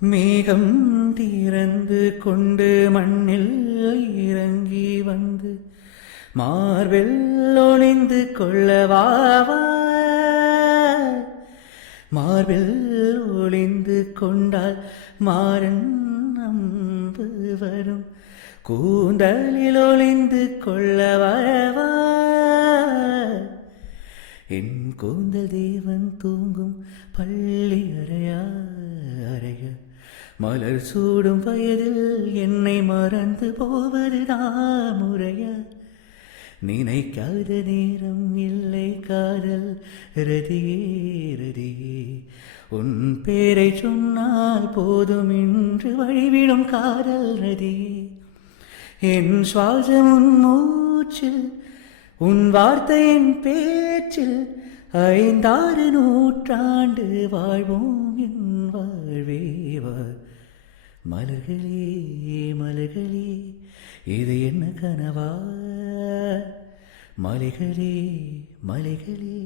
மேகம் திறந்து கொண்டு மண்ணில் இறங்கி வந்து மார்பில் ஒளிந்து கொள்ளவாவா. மார்பில் ஒளிந்து கொண்டால் மாறன் நம்பு வரும். கூந்தலில் ஒளிந்து கொள்ளவா. என் கூந்தல் தேவன் தூங்கும் பள்ளி அறையா அறைய மலர் சூடும் வயதில் என்னை மறந்து போவதுதான் முறைய. நினைக்காத நேரம் இல்லை காதல் ரதியே ரதியே. உன் பேரை சொன்னால் போதும் என்று வழிவிடும் காதல் ரதியே. என் சுவாசம் உன் மூச்சில், உன் வார்த்தையின் பேச்சில். 5-6 நூற்றாண்டு வாழ்வோம் என் வாழ்வேவா. மலர்களே மலர்களே இது என்ன கனவா. மலைகளே மலைகளே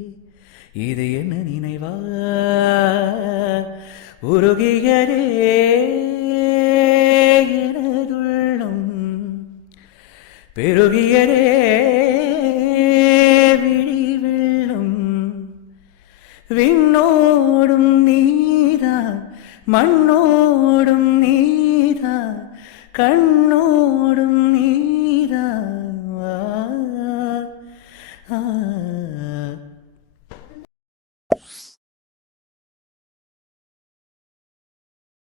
இது என்ன நினைவா. உருகியதே எனதுள்ளம், பெருகியதே விழி வெள்ளம். விண்ணோடும் நீதான் மண்ணோடும் நீதான் கண்ணோடும் நீ.